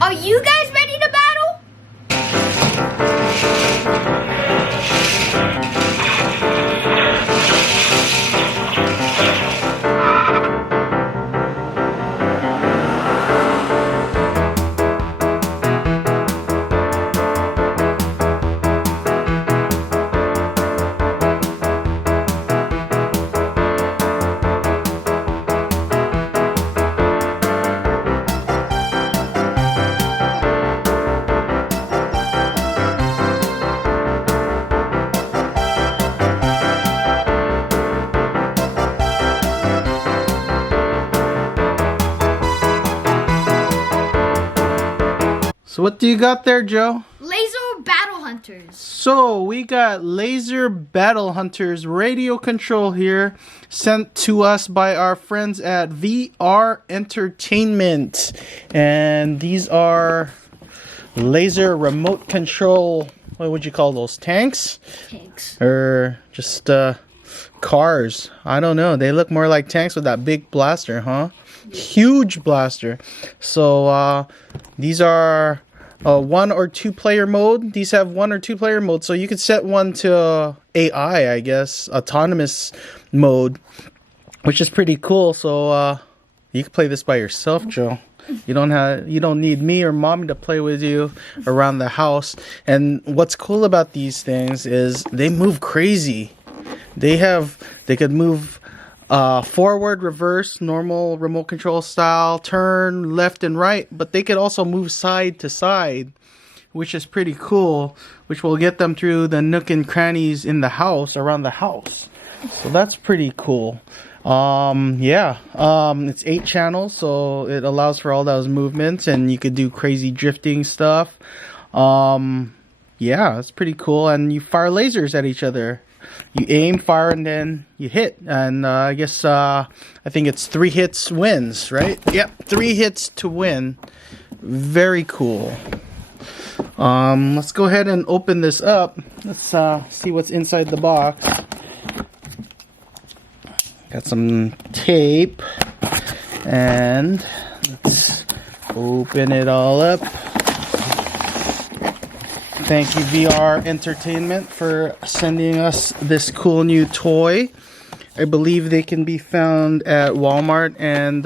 Are you guys ready to battle? So what do you got there, Joe? Laser battle hunters. So we got laser battle hunters radio control here, sent to us by our friends at VR Entertainment. And these are laser remote control, what would you call those, tanks? Tanks. Or just cars. I don't know. They look more like tanks with that big blaster, huh? Huge blaster. So these are 1 or 2 player mode. These have 1 or 2 player mode, so you could set one to AI, I guess, autonomous mode, which is pretty cool. So you can play this by yourself, Joe. You don't need me or mommy to play with you around the house. And what's cool about these things is they move crazy. They could move forward, reverse, normal remote control style, turn left and right, but they could also move side to side, which is pretty cool, which will get them through the nook and crannies in the house, around the house. So that's pretty cool. It's 8 channels, so it allows for all those movements, and you could do crazy drifting stuff. It's pretty cool, and you fire lasers at each other. You aim, fire, and then you hit. And I think it's 3 hits wins, right? Yep, 3 hits to win. Very cool. Let's go ahead and open this up. Let's see what's inside the box. Got some tape. And let's open it all up. Thank you, VR Entertainment, for sending us this cool new toy. I believe they can be found at Walmart, and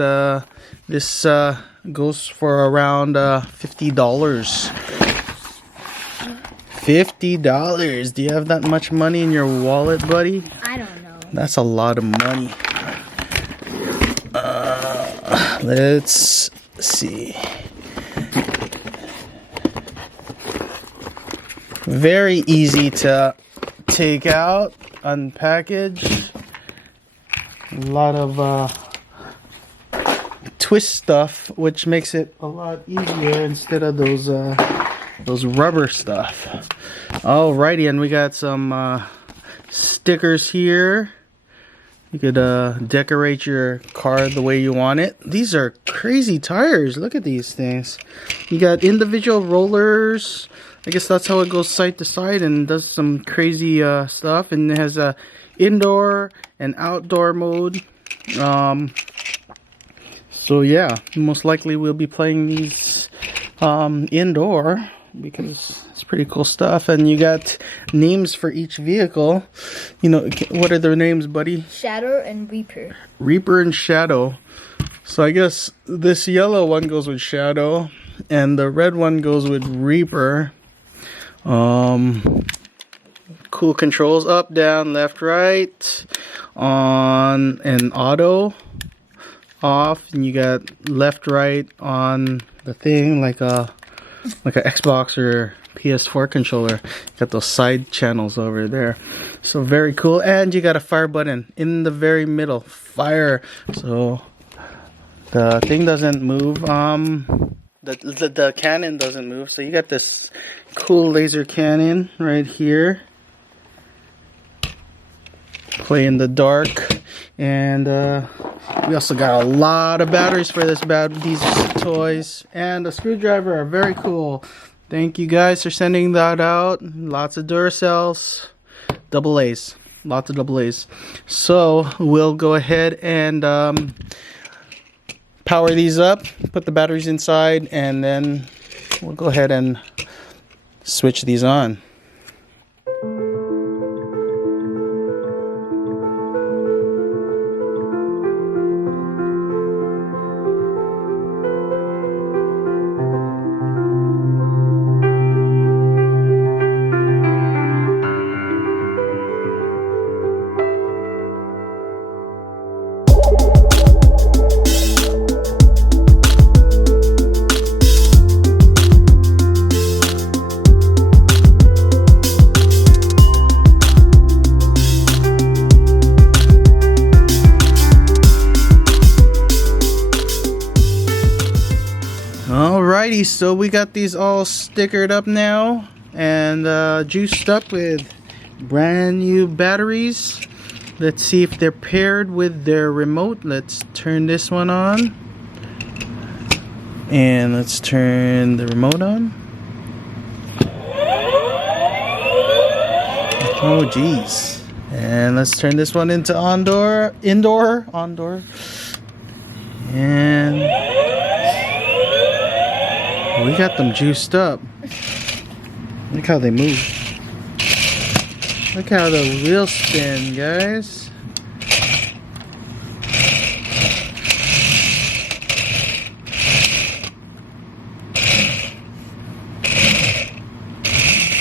this goes for around $50. $50. Do you have that much money in your wallet, buddy? I don't know. That's a lot of money. Let's see. Very easy to take out, unpackage. A lot of twist stuff, which makes it a lot easier instead of those rubber stuff. Alrighty, and we got some stickers here. You could decorate your car the way you want it. These are crazy tires. Look at these things. You got individual rollers. I guess that's how it goes side to side and does some crazy stuff. And it has a indoor and outdoor mode. So yeah, most likely we'll be playing these indoor because it's pretty cool stuff. And you got names for each vehicle. You know, what are their names, buddy? Shadow and Reaper. Reaper and Shadow. So I guess this yellow one goes with Shadow and the red one goes with Reaper. Cool controls, up, down, left, right, on and auto, off, and you got left, right on the thing like a Xbox or PS4 controller. Got those side channels over there, so very cool. And you got a fire button in the very middle, fire. So the thing doesn't move. The cannon doesn't move, so you got this cool laser cannon right here. Play in the dark, and we also got a lot of batteries for these toys, and the screwdriver are very cool. Thank you guys for sending that out. Lots of Duracells, double A's, lots of double A's. So we'll go ahead and power these up, put the batteries inside, and then we'll go ahead and switch these on. Alrighty, so we got these all stickered up now and juiced up with brand new batteries. Let's see if they're paired with their remote. Let's turn this one on and let's turn the remote on. Oh geez. And let's turn this one into indoor, and we got them juiced up. Look how they move. Look how the wheels spin, guys.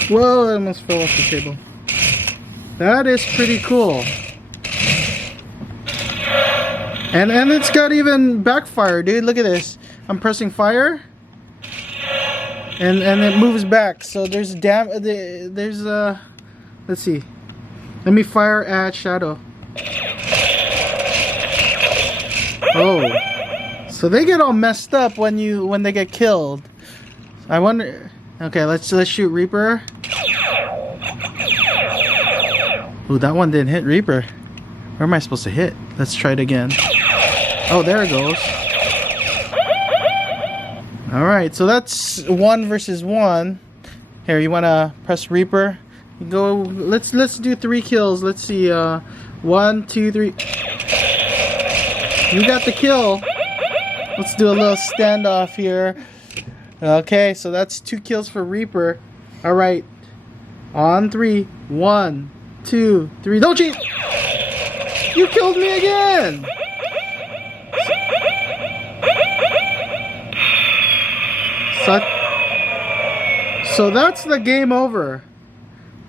Whoa, I almost fell off the table. That is pretty cool. And it's got even backfire, dude. Look at this. I'm pressing fire. And it moves back, so there's let's see. Let me fire at shadow. Oh, so they get all messed up when they get killed. I wonder. Okay, let's shoot Reaper. Ooh, that one didn't hit Reaper. Where am I supposed to hit? Let's try it again. Oh, there it goes. Alright, so that's 1 versus 1. Here, you wanna press Reaper? You go. Let's do 3 kills. Let's see. 1, 2, 3. You got the kill. Let's do a little standoff here. Okay, so that's 2 kills for Reaper. Alright. On 3. 1, 2, 3. Don't cheat! You killed me again! So that's the game over.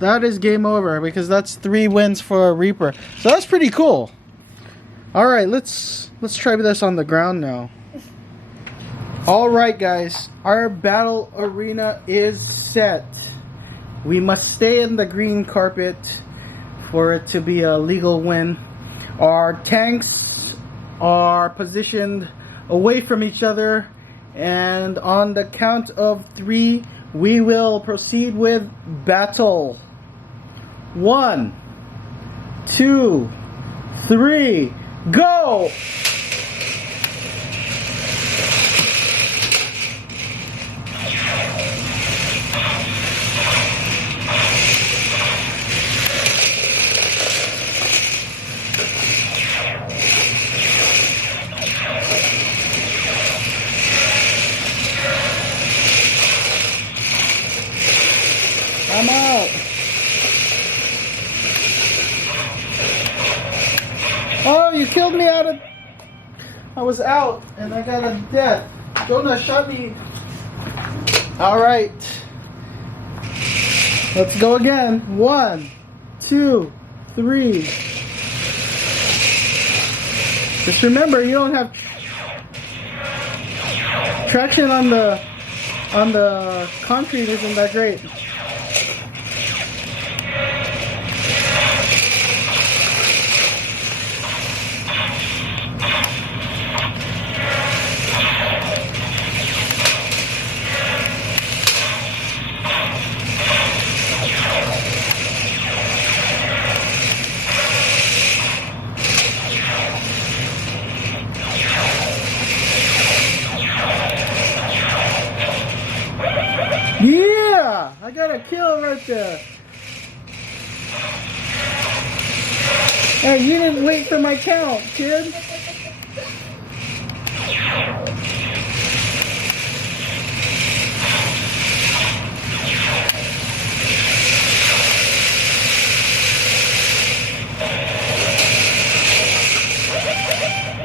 That is game over because that's 3 wins for a Reaper. So that's pretty cool. All right, let's try this on the ground now. All right, guys, our battle arena is set. We must stay in the green carpet for it to be a legal win. Our tanks are positioned away from each other. And on the count of 3, we will proceed with battle. 1, 2, 3, go! I'm out. Oh, you killed me out of... I was out and I got a death. Jonah shot me. Alright. Let's go again. 1, 2, 3. Just remember, you don't have traction on the concrete isn't that great. Yeah! I got a kill right there. Hey, you didn't wait for my count, kid.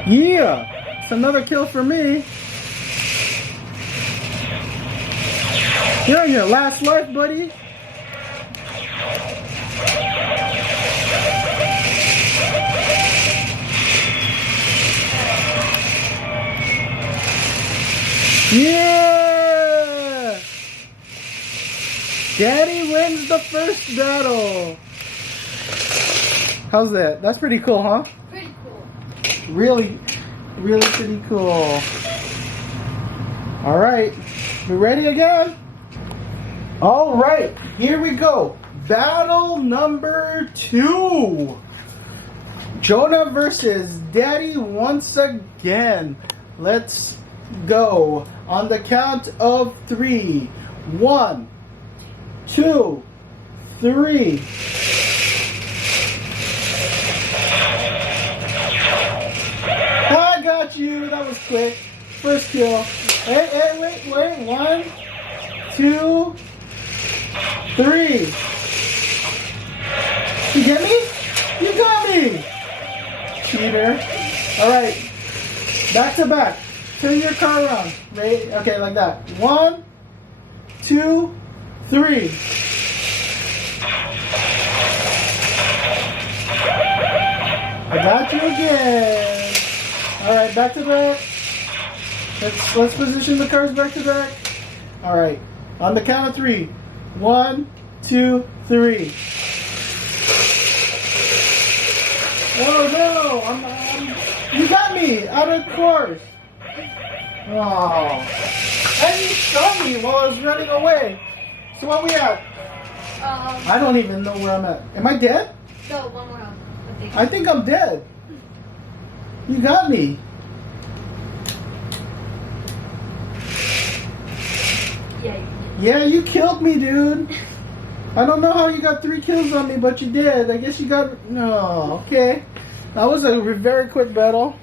Yeah, it's another kill for me. You're on your last life, buddy. Yeah! Daddy wins the first battle. How's that? That's pretty cool, huh? Pretty cool. Really pretty cool. All right, we ready again? All right, here we go. Battle number 2. Jonah versus Daddy once again. Let's go. On the count of 3. 1, 2, 3. I got you. That was quick. First kill. Hey, wait. 1, 2, 3. You get me? You got me! Cheater. Alright. Back to back. Turn your car around. Ready? Okay, like that. 1, 2, 3. I got you again. Alright, back to back. Let's position the cars back to back. Alright. On the count of 3. 1, 2, 3. Oh no! You got me out of course. Oh, and you shot me while I was running away. So what we at? I don't even know where I'm at. Am I dead? No, one more. I think I'm dead. You got me. Yeah, you killed me, dude. I don't know how you got 3 kills on me, but you did. I guess you got... No, okay. That was a very quick battle.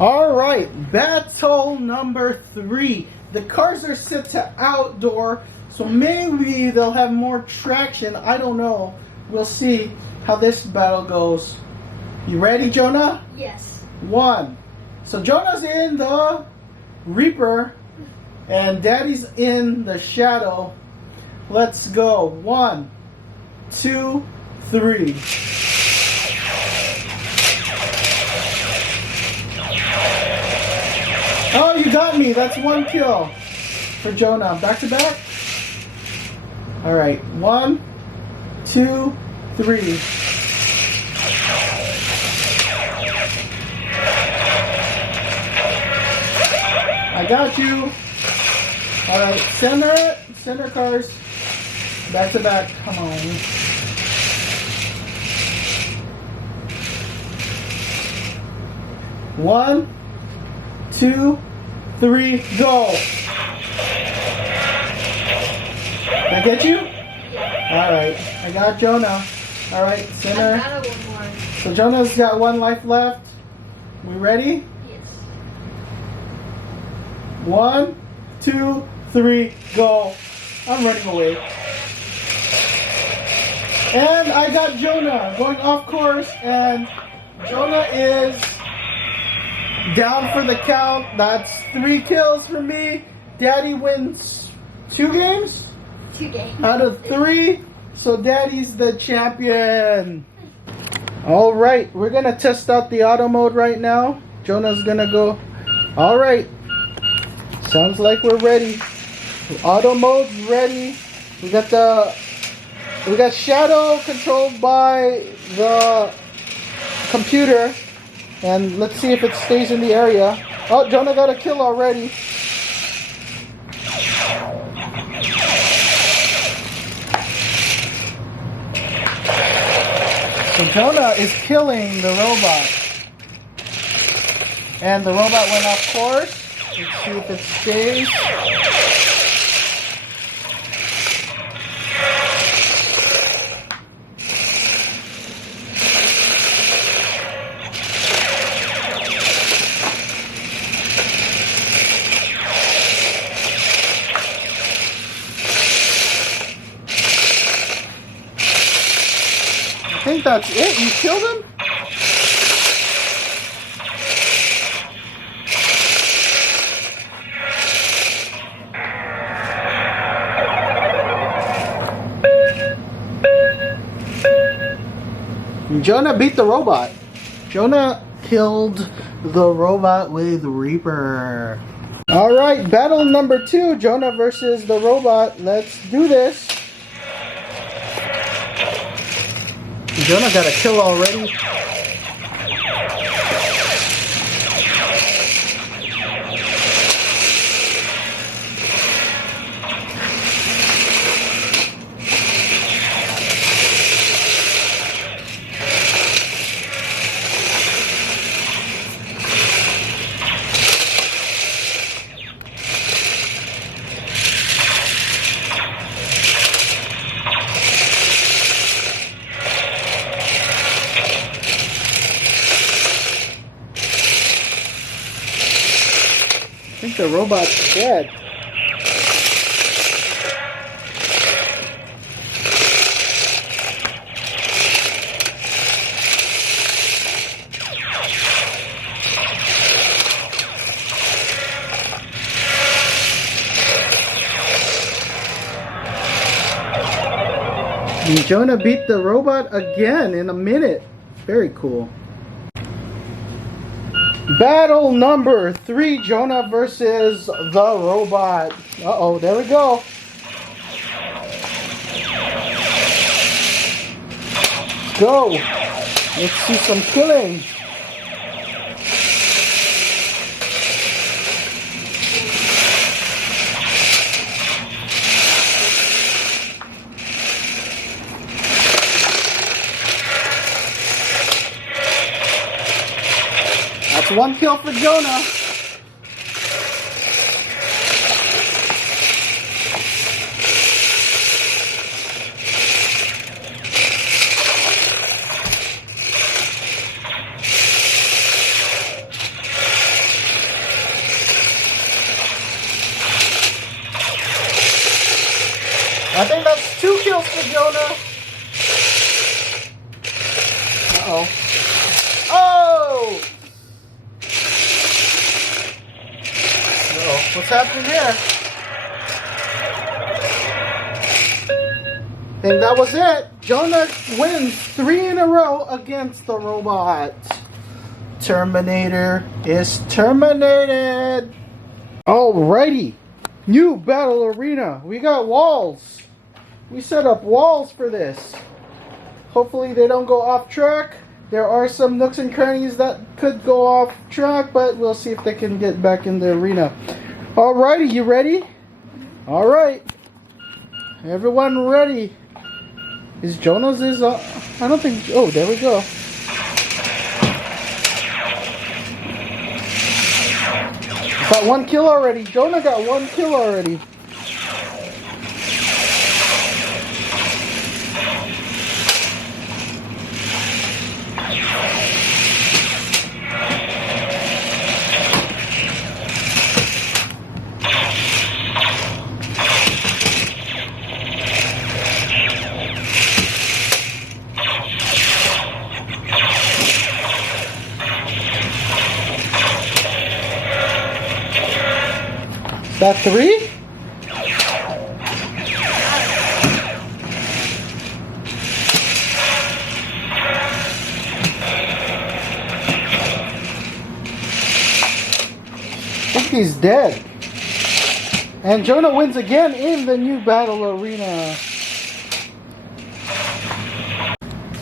Alright, battle number 3. The cars are set to outdoor, so maybe they'll have more traction. I don't know. We'll see how this battle goes. You ready, Jonah? Yes. 1. So Jonah's in the Reaper, and Daddy's in the Shadow. Let's go. 1, 2, 3. Oh, you got me. That's 1 kill for Jonah. Back to back. All right. 1, 2, 3. I got you. All right. Center cars. Back to back. Come on. One, 2, 3, go. Did I get you? All right. I got Jonah. All right. Center. I got one more. So Jonah's got 1 life left. We ready? Yes. 1, 2, 3, go. I'm running away. And I got Jonah going off course, and Jonah is down for the count. That's 3 kills for me. Daddy wins 2 games? 2 games. Out of 3. So Daddy's the champion. Alright, we're going to test out the auto mode right now. Jonah's going to go. Alright. Sounds like we're ready. Auto mode's ready. We got Shadow controlled by the computer, and let's see if it stays in the area. Oh, Jonah got a kill already. So Jonah is killing the robot, and the robot went off course. Let's see if it stays. I think that's it. You killed him? Jonah beat the robot. Jonah killed the robot with Reaper. Alright, battle number 2. Jonah versus the robot. Let's do this. Jonah got a kill already. I think the robot's dead. And Jonah beat the robot again in a minute. Very cool. Battle number 3, Jonah versus the robot. Uh-oh, there we go. Go. Let's see some killing. That's 1 kill for Jonah. I think that's 2 kills for Jonah. Uh-oh. Oh! Uh-oh. What's happening here? I think that was it. Jonah wins 3 in a row against the robot. Terminator is terminated. Alrighty. New battle arena. We got walls. We set up walls for this. Hopefully they don't go off track. There are some nooks and crannies that could go off track, but we'll see if they can get back in the arena. Alrighty, you ready? Alright. Everyone ready? Is Jonah's I don't think, oh, there we go. Got 1 kill already. Jonah got 1 kill already. Is that 3? I think he's dead. And Jonah wins again in the new battle arena.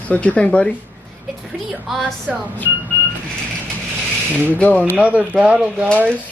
So what you think, buddy? It's pretty awesome. Here we go, another battle, guys.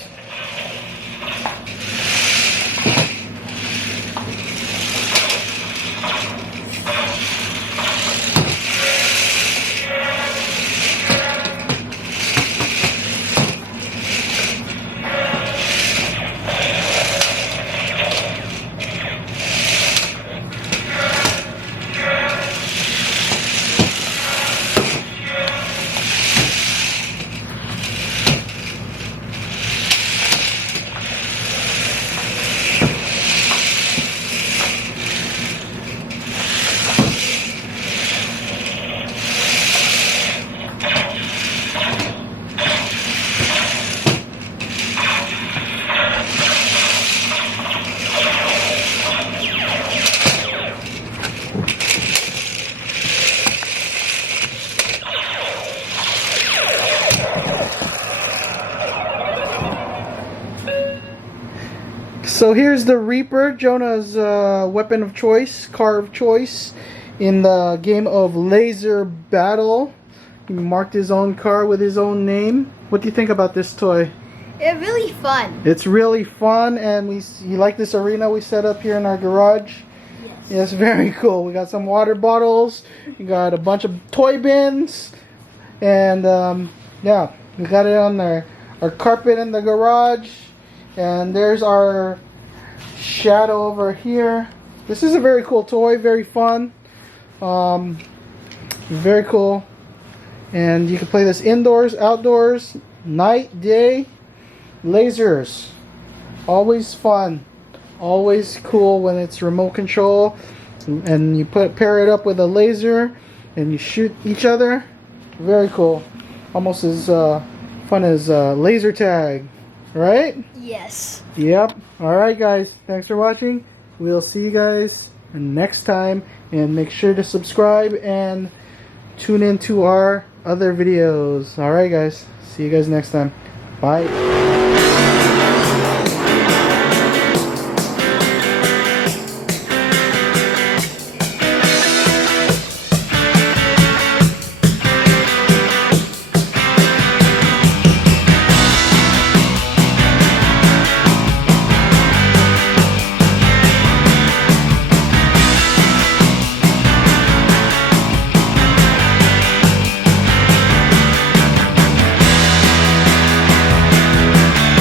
So here's the Reaper, Jonah's weapon of choice, car of choice in the game of Laser Battle. He marked his own car with his own name. What do you think about this toy? It's really fun. It's really fun, and you like this arena we set up here in our garage? Yes. Yes, very cool. We got some water bottles, we got a bunch of toy bins, and yeah, we got it on there. Our carpet in the garage, and there's our shadow over here. This is a very cool toy, very fun, very cool, and you can play this indoors, outdoors, night, day. Lasers, always fun, always cool when it's remote control, and you pair it up with a laser and you shoot each other. Very cool, almost as fun as laser tag, right? Yes. Yep. Alright guys, thanks for watching. We'll see you guys next time, and make sure to subscribe and tune in to our other videos. Alright guys, see you guys next time. Bye.